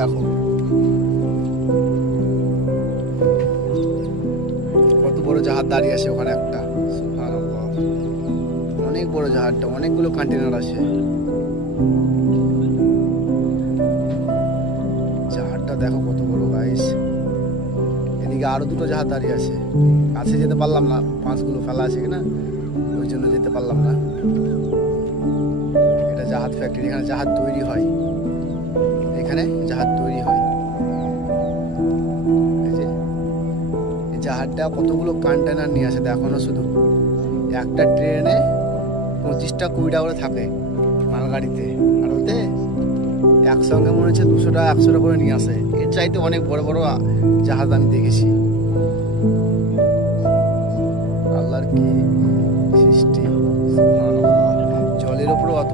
দেখো কত বড় জাহাজ দাঁড়িয়ে আছে ওখানে একটা। অনেক বড় জাহাজটা, অনেকগুলো কন্টেনার আছে। জাহাজটা দেখো কত বড় গাইস এদিকে আরও দুটো জাহাজ দাঁড়িয়ে আছে। কাছে যেতে পারলাম না মাছগুলো ফেলা আছে কিনা, ওই জন্য যেতে পারলাম না। এটা জাহাজ ফ্যাক্টরি এখানে জাহাজ তৈরি হয়। এখানে জাহাজ তৈরি হয়। এই জাহাজটা কতগুলো কন্টেনার নিয়ে আসে দেখো না শুধু। একটা ট্রেনে পঁচিশটা কুড়িটা করে থাকে মালগাড়িতে। আর ওতে একসঙ্গে মনে হচ্ছে দুশোটা একশোটা করে নিয়ে আসে। এর চাইতে অনেক বড় বড় জাহাজ আমি দেখেছি। আল্লাহর কি